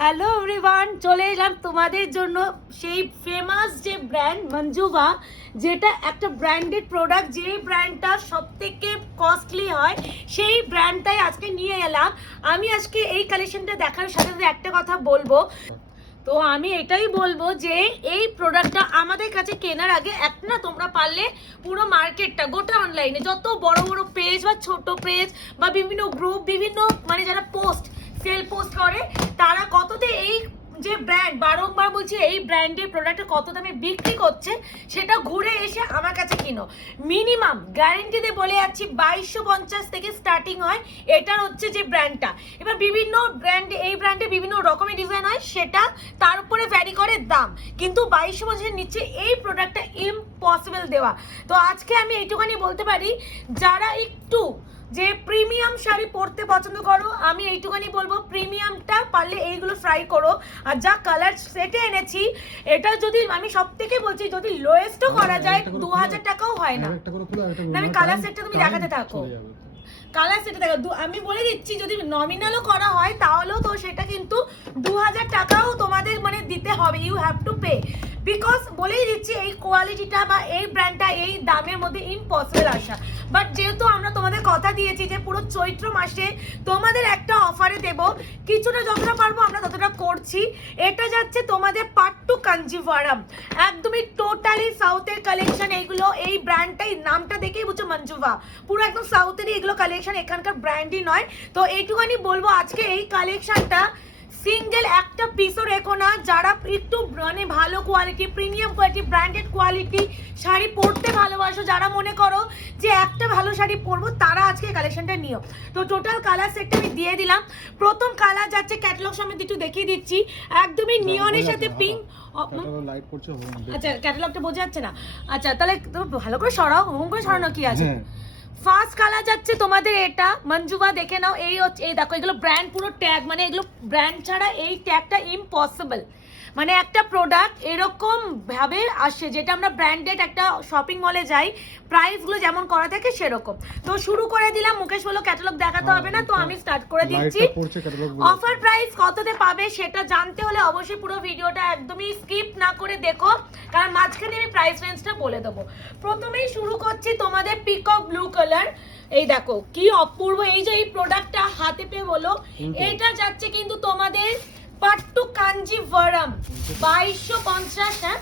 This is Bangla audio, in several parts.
হ্যালো এভরিওয়ান, চলে এলাম তোমাদের জন্য সেই ফেমাস যে ব্র্যান্ড মঞ্জুভা, যেটা একটা ব্র্যান্ডেড প্রোডাক্ট, যে ব্র্যান্ডটা সব থেকে কস্টলি হয়, সেই ব্র্যান্ডটাই আজকে নিয়ে এলাম। আমি আজকে এই কালেকশনটা দেখার সাথে সাথে একটা কথা বলবো, তো আমি এটাই বলবো যে এই প্রোডাক্টটা আমাদের কাছে কেনার আগে একটা তোমরা পারলে পুরো মার্কেটটা গোটা অনলাইনে যত বড় বড় পেজ বা ছোট পেজ বা বিভিন্ন গ্রুপ, বিভিন্ন মানে যারা সেল পোস্ট করে, তারা কততে এই যে ব্র্যান্ড, বারংবার বলছি, এই ব্র্যান্ডের প্রোডাক্টটা কত দামে বিক্রি করছে সেটা ঘুরে এসে আমার কাছে কিনো। মিনিমাম গ্যারেন্টিতে বলে যাচ্ছি 2250 থেকে স্টার্টিং হয় এটার হচ্ছে যে ব্র্যান্ডটা। এবার বিভিন্ন ব্র্যান্ডে, এই ব্র্যান্ডে বিভিন্ন রকমের ডিজাইন হয়, সেটা তার উপরে ভ্যারি করে দাম, কিন্তু 2250 নিচে এই প্রোডাক্টটা ইম্পসিবল দেওয়া। তো আজকে আমি এইটুখানি বলতে পারি, যারা একটু যে প্রিমিয়াম শাড়ি পরতে পছন্দ করো, আমি এইটুখানি বলবো প্রিমিয়ামটা পারলে এইগুলো ট্রাই করো। আর যা কালার সেটে এনেছি, এটা যদি আমি সব থেকে বলছি, যদি লোয়েস্টও করা যায় 2000 টাকাও হয় না। আমি কালার সেটটা তুমি দেখাতে থাকো, কালার সেটে দেখো, আমি বলে দিচ্ছি যদি নমিনালও করা হয় তাহলেও তো সেটা কিন্তু 2000 টাকাও তোমাদের মানে দিতে হবে, you have to pay. Because বলেই দিচ্ছি এই কোয়ালিটিটা বা এই ব্র্যান্ডটা এই দামের মধ্যে ইম্পসিবল আসা। বাট যেহেতু আমরা তোমাদের কথা দিয়েছি যে পুরো চৈত্র মাসে তোমাদের একটা অফারে দেব, কিছুটা যতটা পারবো আমরা ততটা করছি। এটা যাচ্ছে তোমাদের পাট্টু কাঞ্জিভারাম, একদমই টোটালি সাউথের কালেকশন এগুলো। এই ব্র্যান্ডটাই নামটা দেখেই বুঝছো মঞ্জুভা, পুরো একদম সাউথেরই এগুলো কালেকশন, এখানকার ব্র্যান্ডই নয়। তো এইটুখানি বলবো, আজকে এই কালেকশনটা সিঙ্গেল একটা পিসও রেখো না। যারা একটু মানে ভালো quality, premium quality, branded quality sari পরতে ভালোবাসো, যারা মনে করো যে একটা ভালো শাড়ি পরবো, তারা আজকে কালেকশনটা নিও। তো টোটাল কালার সেটটা আমি দিয়ে দিলাম। প্রথম কালার যাচ্ছে ক্যাটালগ সামনে একটু দেখিয়ে দিচ্ছি, একদমই নিয়নের সাথে পিঙ্ক। আচ্ছা, ক্যাটালগটা বোঝা যাচ্ছে না? আচ্ছা, তাহলে ভালো করে সরাও, হোম করে সরানো কি আছে। ফার্স্ট কালার যাচ্ছে তোমাদের এটা মঞ্জুভা, দেখে নাও। এই হচ্ছে, এই দেখো, এগুলো ব্র্যান্ড পুরো ট্যাগ, মানে এগুলো ব্র্যান্ড ছাড়া এই ট্যাগটা ইম্পসিবল। মানে একটা প্রোডাক্ট এরকম ভাবে আসে, যেটা আমরা ব্র্যান্ডেড একটা শপিং মলে যাই, প্রাইসগুলো যেমন করা থাকে সেরকম। তো শুরু করে দিলাম, মুকেশ বললো ক্যাটালগ দেখাতে হবে না, তো আমি স্টার্ট করে দিচ্ছি। অফার প্রাইস কততে পাবে সেটা জানতে হলে অবশ্যই পুরো ভিডিওটা একদমই স্কিপ না করে দেখো, কারণ মাঝখানে আমি প্রাইস রেঞ্জটা বলে দেবো। প্রথমেই শুরু করছি তোমাদের পিকক ব্লু কালার। এই দেখো কি অপূর্ব, এই যে এই প্রোডাক্টটা হাতে পেয়ে বলো, এটা যাচ্ছে কিন্তু তোমাদের পাট্টু কাঞ্জিভারাম 2250।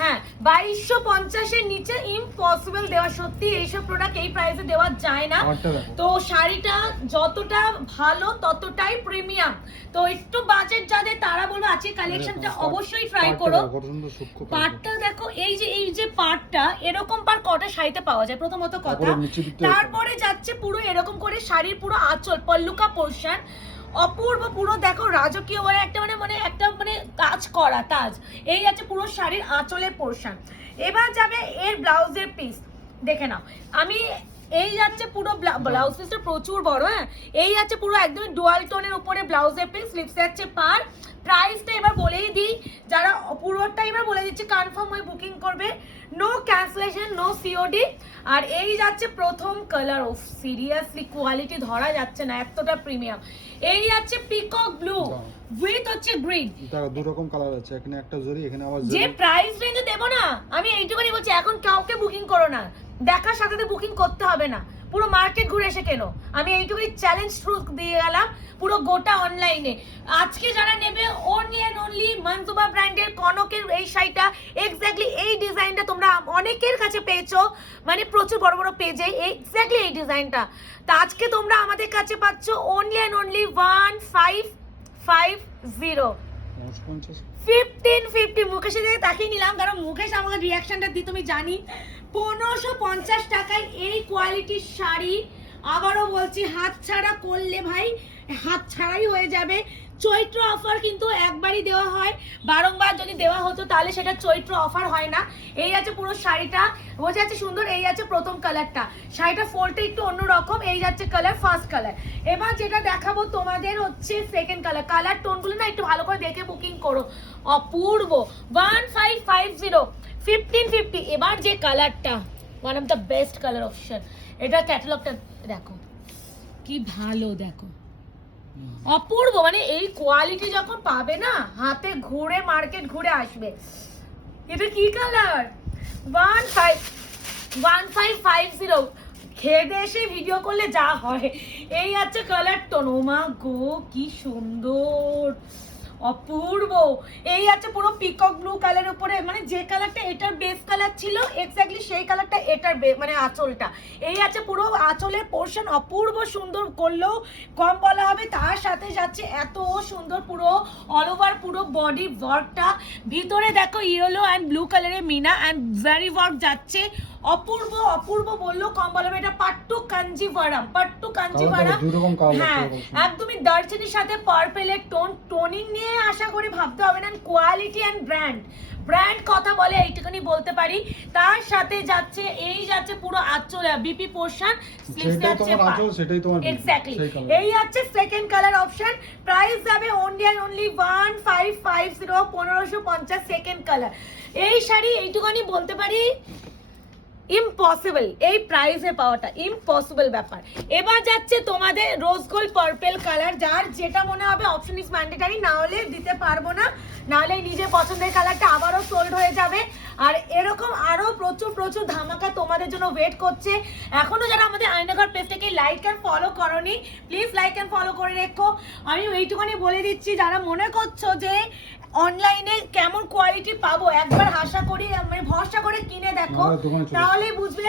হ্যাঁ 2250 এর নিচে ইম্পসিবল দেওয়া, সত্যি এইসব প্রোডাক্ট এই প্রাইসে দেওয়া যায় না। তো শাড়িটা যতটা ভালো ততটাই প্রিমিয়াম। তো একটু বাজেট যাদের, তারা বলবো আজকে কালেকশনটা অবশ্যই ট্রাই করো। পাটটা দেখো, এই যে পাটটা এরকম পার কটা শাড়িতে পাওয়া যায় প্রথমত কথা। তারপরে যাচ্ছে পুরো এরকম করে শাড়ির পুরো আঁচল, পল্লুকা পোর্শন অপূর্ব, পুরো দেখো রাজকীয় বলে একটা মানে একটা মানে কাজ করা তাজ। এই আছে পুরো শাড়ির আঁচলের পোর্শন। এবার যাবে এর ব্লাউজের পিস, দেখে নাও। আমি এই যাচ্ছে পুরো ব্লাউজ পিসটা প্রচুর বড়। হ্যাঁ, এই আছে পুরো একদমই ডুয়াল টোনের উপরে ব্লাউজের পিস, স্লিপস যাচ্ছে পার। প্রাইসটা এবার বলেই দিই, যারা পুরোটা এবার বলে দিচ্ছি, কনফার্ম হয়ে বুকিং করবে, নো ক্যান্সেলেশন, নো সিওডি। আর এই যাচ্ছে প্রথম কালার, অফ সিরিয়াসলি কোয়ালিটি ধরা যাচ্ছে না, এতটা প্রিমিয়াম। এই যাচ্ছে পিকক ব্লু উইথ হচ্ছে গ্রিন, দু রকম কালার আছে, এখানে একটা জরি, এখানে আবার জরি। যে প্রাইস রেঞ্জে দেব না, আমি এইটুকুনি বলছি, এখন কাউকে বুকিং করো না, দেখার সাথে সাথে বুকিং করতে হবে না, পুরো মার্কেট ঘুরে এসে কেনো। আমি এইটুকুনি চ্যালেঞ্জ থ্রু দিয়ে গেলাম পুরো গোটা অনলাইনে। আজকে যারা নেবে অনলি অ্যান্ড অনলি মঞ্জুভা ব্র্যান্ডের কনকের এই শাড়িটা, এক্স্যাক্টলি এই ডিজাইনটা তোমরা অনেকের কাছে পেয়েছো, মানে প্রচুর বড় বড় পেজে এক্স্যাক্টলি এই ডিজাইনটা। তা আজকে তোমরা আমাদের কাছে পাচ্ছ অনলি অ্যান্ড অনলি 1550, 1550। মুকেশের দিকে তাকিয়ে নিলাম, কারণ মুকেশ আমাকে রিয়াকশনটা দিই, তুমি জানি। 1550 টাকায় এই কোয়ালিটির শাড়ি, আবারও বলছি, হাত ছাড়া করলে ভাই হাত ছাড়াই হয়ে যাবে। চৈত্র অফার কিন্তু একবারই দেওয়া হয়, বারংবার যদি দেওয়া হতো তাহলে সেটা চৈত্র অফার হয় না। এই আছে পুরো শাড়িটা, বোঝা যাচ্ছে সুন্দর। এই আছে প্রথম কালারটা, শাড়িটা ফোলটা একটু অন্যরকম। এই যাচ্ছে কালার, ফার্স্ট কালার। এবার যেটা দেখাবো তোমাদের হচ্ছে সেকেন্ড কালার। কালার টোনগুলো না একটু ভালো করে দেখে বুকিং করো, অপূর্ব। 1550, 1550। এবার যে কালারটা, one of the best colour option, এটা ক্যাটালগটা দেখো কি ভালো, দেখো অপূর্ব, মানে এই কোয়ালিটি যখন পাবে না হাতে ঘুরে মার্কেট ঘুরে আসবে। এটা কি কালার? 1550 খেদে এসে ভিডিও করলে যা হয়। এই আছে কালার টোন। ও মা গো কি সুন্দর, অপূর্ব। এই আছে পুরো পিকক ব্লু কালার উপরে, মানে যে কালারটা এটার বেস কালার ছিল এক্স্যাক্টলি সেই কালারটা এটার মানে আঁচলটা। এই আছে পুরো আঁচলের পোর্শন, অপূর্ব সুন্দর, করলেও কম বলা হবে। তার সাথে যাচ্ছে এত সুন্দর পুরো অল ওভার পুরো বডি ওয়ার্কটা। ভিতরে দেখো ইয়েলো অ্যান্ড ব্লু কালারের মিনা অ্যান্ড জারি ওয়ার্ক যাচ্ছে। অপূর্ব অপূর্ব বললেও কম বলা হবে। এটা পাট্টু কাঞ্জিভারাম, পাট্টু কাঞ্জিভারাম। হ্যাঁ একদমই দারচিনির সাথে পার্পেলের টোনিং নিয়ে আশা করি ভাবতে হবে না। কোয়ালিটি অ্যান্ড ব্র্যান্ড কথা বলে এইটুকুনি বলতে পারি। তার সাথে যাচ্ছে এই যাচ্ছে পুরো আঁচল বিপি পোর্শন, স্লিভস যাচ্ছে সেটাই তোমার এক্স্যাক্টলি। এই আছে সেকেন্ড কালার অপশন। প্রাইস যাবে only and only 1550, 1550 second colour. এই শাড়ি এইটুকুনি বলতে পারি ইম্পসিবল, এই প্রাইসে পাওয়াটা ইম্পসিবল ব্যাপার। এবার যাচ্ছে তোমাদের রোজ গোল্ড পার্পল কালার, যার যেটা মনে হবে অপশন ইজ ম্যান্ডেটারি, না হলে দিতে পারবো না, না হলে নিজের পছন্দের কালারটা আবারও সোল্ড হয়ে যাবে। আর এরকম আরো প্রচুর প্রচুর ধামাকা তোমাদের জন্য ওয়েট করছে। এখনো যারা আমাদের আয়নাঘর পেজটাকে লাইক এন্ড ফলো করোনি, প্লিজ লাইক এন্ড ফলো করে রেখো। আমি এইটুখানি বলে দিচ্ছি, যারা মনে করছো যে অনলাইনে কেমন কোয়ালিটি পাবো, একবার আশা করি মানে ভরসা করে কিনে দেখো, তাহলেই বুঝবে।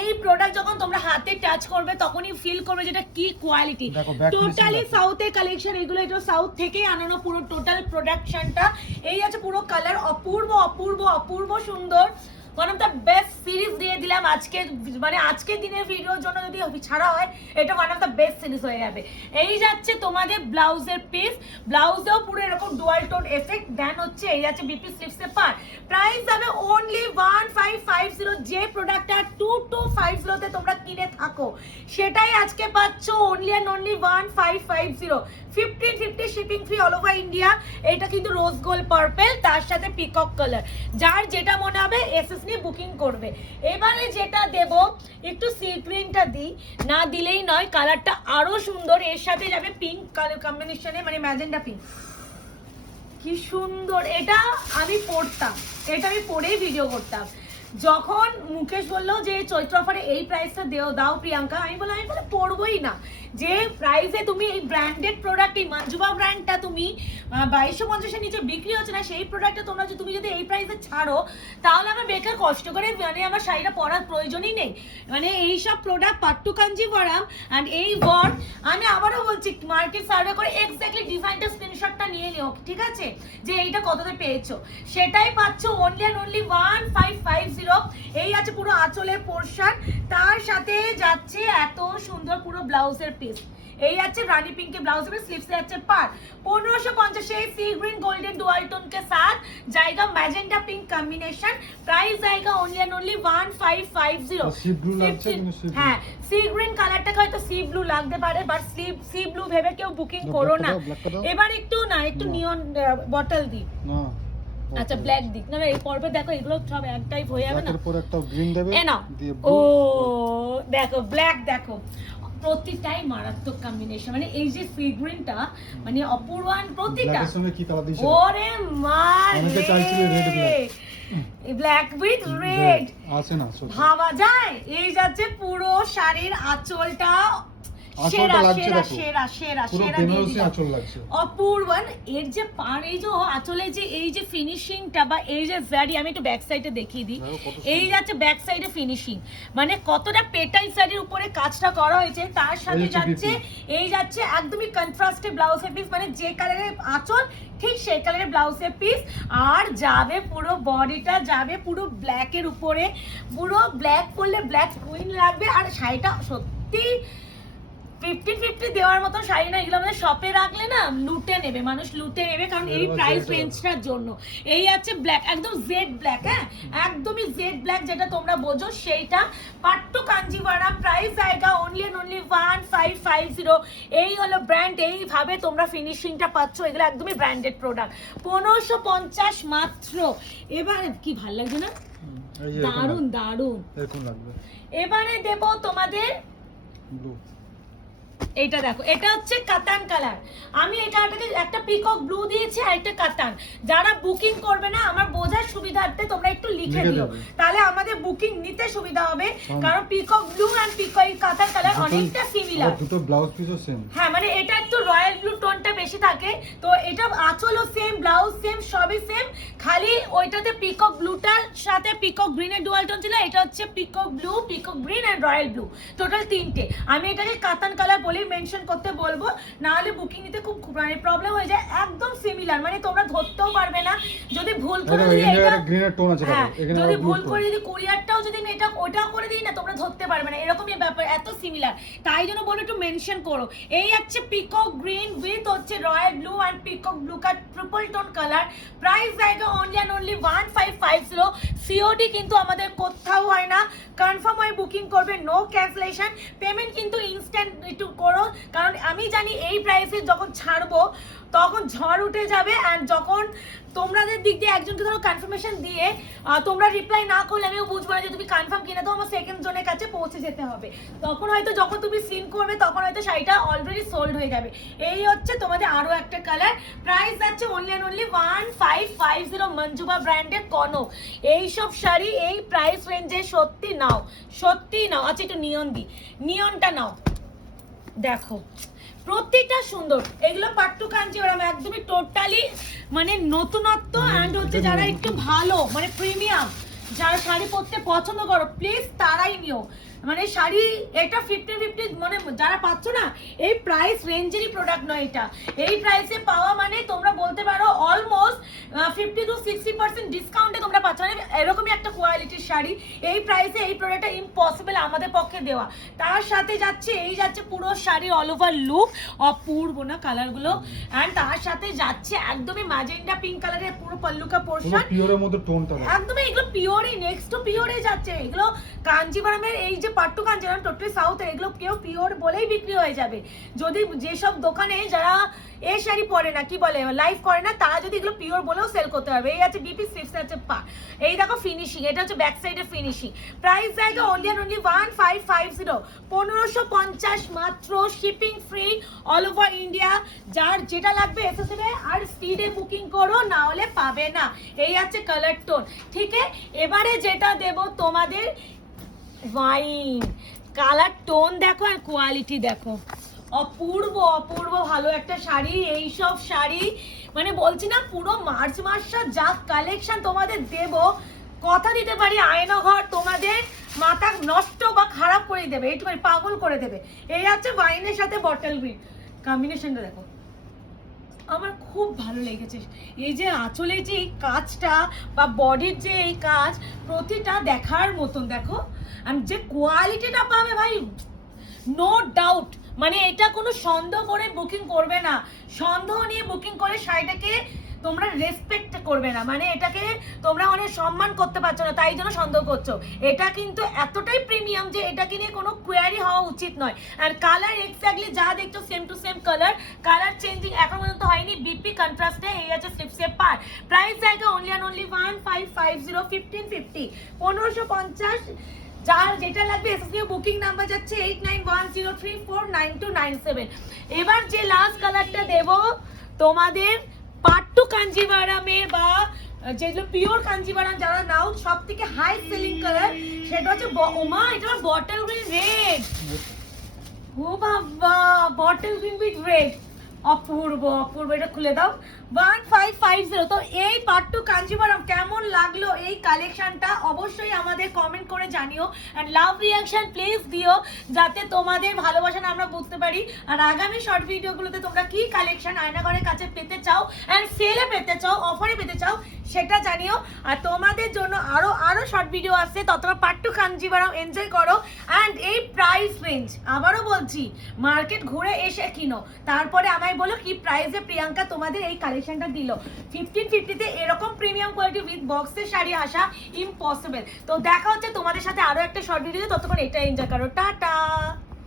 এই প্রোডাক্ট যখন তোমরা হাতে টাচ করবে তখনই ফিল করবে যেটা কি কোয়ালিটি। টোটালি সাউথের কালেকশন এগুলো, এটা সাউথ থেকেই আনানো পুরো টোটাল প্রোডাকশনটা। এই আছে পুরো কালার, অপূর্ব অপূর্ব অপূর্ব সুন্দর। One of the best series দিয়ে দিলাম আজকে, মানে আজকের দিনের ভিডিওর জন্য যদি ছাড়া হয় এটা one of the best series হয়ে যাবে। এই যাচ্ছে তোমাদের ব্লাউজের পিস, ব্লাউজেও পুরো এরকম ডুয়াল টোন এফেক্ট দেন হচ্ছে। এই যাচ্ছে বিপি স্লিভসের পার। প্রাইস যাবে অনলি 1550। যে প্রোডাক্টটা 2250 তে তোমরা কিনে থাকো সেটাই আজকে পাচ্ছ only and only 1550। 1550 shipping free all over India. এটা কিন্তু রোজ গোল্ড পার্পল, তার সাথে পিকক কালার। যার যেটা মনে হবে এসএস নিয়ে বুকিং করবে। এবারে যেটা দেব একটু সি গ্রিনটা দিই, না দিলেই নয়, কালারটা আরো সুন্দর। এর সাথে যাবে পিঙ্ক কালার কম্বিনেশনে, মানে ম্যাজেন্ডা পিঙ্ক। কি সুন্দর, এটা আমি পরতাম, এটা আমি পরেই ভিডিও করতাম। যখন মুকেশ বললো যে চৈত্র অফারে এই প্রাইসটা দাও প্রিয়াঙ্কা, আমি বললাম পরবোই না। যে প্রাইসে তুমি এই ব্র্যান্ডেড প্রোডাক্ট, এই মঞ্জুবা ব্র্যান্ডটা তুমি 2250-এর নিচে বিক্রি হচ্ছে না, সেই প্রোডাক্টটা তুমি যদি এই প্রাইসে ছাড়ো তাহলে আমার বেকার কষ্ট করে মানে আমার শাড়িটা পরার প্রয়োজনই নেই। মানে এইসব প্রোডাক্ট পাট্টু কাঞ্জিভারাম অ্যান্ড এই ওয়ার্ড, আমি আবারও বলছি মার্কেট সার্ভে করে এক্স্যাক্টলি ডিজাইনটা স্ক্রিনশটটা নিয়ে নিও, ঠিক আছে, যে এইটা কততে পেয়েছো, সেটাই পাচ্ছ অনলি অ্যান্ড অনলি 1550। এই আছে পুরো আঁচলের পোর্শন, তার সাথে যাচ্ছে এত সুন্দর পুরো ব্লাউজের পিস। এই আছে রানী पिंक के ब्लाउज में स्लीव्स से अच्छे पार 1550 sea green golden dual tone के साथ जाएगा मैजेंटा पिंक कॉम्बिनेशन। प्राइस जाएगा only and only 1550। Sea blue লাগছে কিন্তু হ্যাঁ সি গ্রিন কালারটা হয়তো সি ব্লু লাগতে পারে, বাট সি ব্লু ভেবে কেউ বুকিং করো না। এবার একটু নিয়ন বটল দি না, আচ্ছা ব্ল্যাক দিক না, এই পর্বে দেখো এগুলো সব এক টাইপ হয়ে যাবে না, এরপর একটা গ্রিন দেবে দিয়ে ও দেখো ব্ল্যাক, দেখো প্রতিটাই মারাত্মক কম্বিনেশন। মানে এই যে সি গ্রিনটা মানে অপূর্বান প্রতিটা, ব্ল্যাকের সঙ্গে কি কালার দিয়েছে, ওরে মা অনেকে চাইছিল red black, black with red আছে না, ভাবা যায়। এই যাচ্ছে পুরো শাড়ির আঁচলটা সেরা সেরা সেরা সেরা সেরা অপূর্বান। এর যে পার এই যে আঁচলে যে এই যে ফিনিশিংটা বা এই যে জারি, আমি একটু ব্যাক সাইডে দেখিয়ে দিই। এই যাচ্ছে ব্যাক সাইডে ফিনিশিং, মানে কতটা পেটাই শাড়ির উপরে কাজটা করা হয়েছে। তার সাথে যাচ্ছে এই যাচ্ছে একদমই কন্ট্রাস্টে ব্লাউজের পিস, মানে যে কালারের আঁচল ঠিক সেই কালারের ব্লাউজের পিস। আর যাবে পুরো বডিটা যাবে পুরো ব্ল্যাকের উপরে, পুরো ব্ল্যাক পরলে ব্ল্যাক কুইন লাগবে। আর শাড়িটা সত্যি 50-50 দেওয়ার মতো শাড়ি না, এগুলো আমাদের শপে রাখলে না লুটে নেবে, মানুষ লুটে নেবে, কারণ এই প্রাইস রেঞ্জটার জন্য। এই আছে ব্ল্যাক, একদম জেড ব্ল্যাক, হ্যাঁ একদমই জেড ব্ল্যাক, যেটা তোমরা বোঝো সেইটা। পাট্টু কাঞ্জিভারাম। প্রাইস আয়েগা অনলি এন্ড অনলি 1550। এই হলো ব্র্যান্ড, এইভাবে তোমরা ফিনিশিংটা পাচ্ছ। এগুলো একদমই ব্র্যান্ডেড প্রোডাক্ট, 1550 মাত্র। এবার কি ভালো লাগছে না, দারুন দারুন, এরকম লাগবে। এবারে দেব তোমাদের এইটা দেখো, এটা হচ্ছে কাতান কালার। আমি এটাকে একটা পিকক ব্লু দিয়েছি আর একটা কাতান। যারা বুকিং করবে না, আমার বোঝার সুবিধার্থে তোমরা একটু লিখে দিও, তাহলে আমাদের বুকিং নিতে সুবিধা হবে। কারণ পিকক ব্লু আর পিকক কাতান কালার অনেকটা সিমিলার। দুটো ব্লাউজ পিসও সেম। হ্যাঁ, মানে এটা একটু রয়্যাল ব্লু টোনটা বেশি থাকে, তো এটা আঁচলও সেম, ব্লাউজ সেম, সবই সেম। খালি ওইটাতে পিকক ব্লুটার সাথে পিকক গ্রিনের ডুয়াল টোন ছিল, এটা হচ্ছে peacock blue, peacock green and royal blue, total তিনটে। আমি এটাকে কাতান কালার বলেই মেনশন করতে বলবো, না হলে বুকিং নিতে খুব মানে প্রবলেম হয়ে যায়। একদম সিমিলার, মানে তোমরা ধরতেও পারবে না। যদি ভুল করে দিই এটা গ্রিনের টোন আছে, হ্যাঁ, এখানে যদি ভুল করে যদি কুরিয়ারটাও যদি এটা ওটাও করে দিই না, তোমরা ধরতে পারবে না, এরকমই ব্যাপার, এত সিমিলার। তাই জন্য বলো একটু মেনশন করো। এই হচ্ছে পিকক গ্রিন উইথ হচ্ছে royal blue and peacock blue cut triple tone colour. Price জায়গা অনলি এন্ড অনলি 1550। সিওডি কিন্তু আমাদের কোথাও হয় না, কনফার্ম হয় বুকিং করবে, নো ক্যান্সেলেশন। পেমেন্ট কিন্তু ইনস্ট্যান্ট একটু করো, কারণ আমি জানি এই প্রাইসে যখন ছাড়বো তখন ঝড় উঠে যাবে। অ্যান্ড যখন তোমাদের দিক দিয়ে একজনকে ধরো কনফার্মেশন দিয়ে তোমরা রিপ্লাই না করলে আমিও বুঝবো না যে তুমি কনফার্ম কিনা, তো আমার সেকেন্ড জনের কাছে পৌঁছে যেতে হবে। তখন হয়তো যখন তুমি সিন করবে তখন হয়তো শাড়িটা অলরেডি সোল্ড হয়ে যাবে। এই হচ্ছে তোমাদের আরো একটা কালার। প্রাইস আছে অনলি অ্যান্ড অনলি 1550। মঞ্জুবা ব্র্যান্ডের কনক। এইসব শাড়ি এই প্রাইস রেঞ্জে সত্যি নাও, সত্যি নাও। আচ্ছা, একটু নিয়ন দি, নিয়নটা নাও, দেখো প্রত্যেকটা সুন্দর। এগুলো পাট্টু কাঞ্জিভারাম, একদমই টোটালি মানে নতুনত্ব। অ্যান্ড হচ্ছে যারা একটু ভালো মানে প্রিমিয়াম, যারা শাড়ি পরতে পছন্দ করো, প্লিজ তারাই নিও। মানে শাড়ি এটা 50-50, মানে যারা পাচ্ছ না, এই প্রাইস রেঞ্জেরই প্রোডাক্ট নয় এটা। এই প্রাইসে পাওয়া মানে তোমরা বলতে পারো অলমোস্ট 50 to 60% ডিসকাউন্টে তোমরা পাচ্ছ। মানে এরকমই একটা কোয়ালিটির শাড়ি এই প্রাইসে, এই প্রোডাক্টটা ইম্পসিবল আমাদের পক্ষে দেওয়া। তার সাথে যাচ্ছে এই যাচ্ছে পুরো শাড়ির অল ওভার লুক, অপূর্ব না কালারগুলো। অ্যান্ড তার সাথে যাচ্ছে একদমই ম্যাজেন্ডা পিঙ্ক কালারের পুরো পল্লুকা পোর্শন, পিওরের মধ্যে টোনটা একদমই এগুলো পিওরই, নেক্সট টু পিওরে যাচ্ছে। এগুলো কাঞ্জিভারামের এই যে পাট্টু কাঞ্জিভারাম টোটালি সাউথের, এগুলো কেউ পিওর বলেই বিক্রি হয়ে যাবে। যদি যেসব দোকানে যারা এই শাড়ি পরে না, কি বলে লাইভ করে না, তারা যদি এগুলো পিওর বলেও সেল করতে পারবে। এই আছে বিপি স্লিপস আছে পা, এই দেখো ফিনিশিং, এটা হচ্ছে ব্যাক সাইডের ফিনিশিং। প্রাইস জায়গা অনলি অ্যান্ড অনলি 1550, 1550 মাত্র, shipping free all over India. যার যেটা লাগবে এসে দেবে, আর স্পিডে বুকিং করো, না হলে পাবে না। এই আছে কালার টোন, ঠিক আছে। এবারে যেটা দেব তোমাদের ওয়াইন কালার টোন, দেখো আর কোয়ালিটি দেখো, অপূর্ব অপূর্ব ভালো একটা শাড়ি। এইসব শাড়ি মানে বলছি না, পুরো মার্চ মাসটা যা কালেকশন তোমাদের দেব, কথা দিতে পারি আয়নাঘর তোমাদের মাথা নষ্ট বা খারাপ করে দেবে, এইটুকু পাগল করে দেবে। এই হচ্ছে ওয়াইনের সাথে বটল গ্রিন কম্বিনেশনটা, দেখো আমার খুব ভালো লেগেছে। এই যে আঁচলে যে এই কাজটা বা বডির যে এই কাজ, প্রতিটা দেখার মতন। দেখো আর যে কোয়ালিটিটা পাবে ভাই, নো ডাউট, মানে এটা কোনো সন্দেহ করে বুকিং করবে না। সন্দেহ নিয়ে বুকিং করে শাড়িটাকে তোমরা রেসপেক্ট করবে না, মানে এটাকে তোমরা অনেক সম্মান করতে পারছো না, তাই জন্য সন্দেহ করছো। এটা কিন্তু এতটাই প্রিমিয়াম যে এটাকে নিয়ে কোনো কোয়ারি হওয়া উচিত নয়। আর কালার এক্স্যাক্টলি যা দেখছো same to same colour, colour changing এখন পর্যন্ত হয়নি। বিপি কন্ট্রাস্টে এই আছে স্লিপসের পার। প্রাইস জায়গা অনলি অ্যান্ড অনলি 1550, 1550, 1550। যার যেটা লাগবে এসএসসি বুকিং নাম্বার যাচ্ছে 8910349297। এবার যে লাস্ট কালারটা দেব তোমাদের পাট্টু কাঞ্জিভারামের বা যেগুলো পিওর কাঞ্জিভারাম যারা নাও, সব থেকে হাই সেলিং কালার, সেটা হচ্ছে ওমা, এটা বটল গ্রিন রেড। ও বাবা, বটল গ্রিন উইথ রেড, অপূর্ব অপূর্ব। এটা খুলে দাও, 1550। তো এই পাট্টু কাঞ্জিভারাম কেমন লাগলো এই কালেকশনটা অবশ্যই আমাদের কমেন্ট করে জানিও। এন্ড লাভ রিঅ্যাকশন প্লিজ দিও, যাতে তোমাদের ভালোবাসা আমরা বুঝতে পারি। আর আগামী শর্ট ভিডিওগুলোতে তোমরা কি কালেকশন আয়নাঘরের কাছে পেতে চাও, এন্ড সেলে পেতে চাও, অফারে পেতে চাও, সেটা জানিও। আর তোমাদের জন্য আরো আরো শর্ট ভিডিও আসছে, ততটা পাট্টু কাঞ্জিভারাম এনজয় করো। এন্ড এই প্রাইস রেঞ্জ আবারও বলছি, মার্কেট ঘুরে এসে কিনো, তারপরে আমায় বলো কি প্রাইসে প্রিয়াঙ্কা তোমাদের এই কালেকশনটা দিল। 1550-তে এরকম প্রিমিয়াম কোয়ালিটি উইথ বক্সের শাড়ি আসা ইম্পসিবল। তো দেখা হচ্ছে তোমাদের সাথে আরো একটা শর্ট ভিডিও, ততক্ষণ এটা এনজয় করো, টাটা।